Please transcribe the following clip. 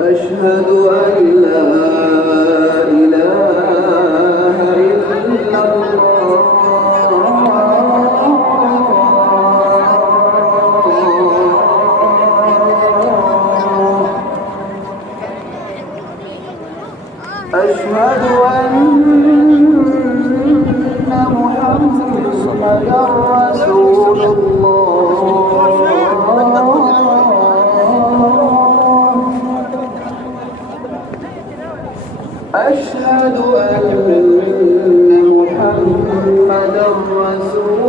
أشهد أن لا إله إلا الله أشهد أن محمدا رسول الله أشهد أن محمدا رسول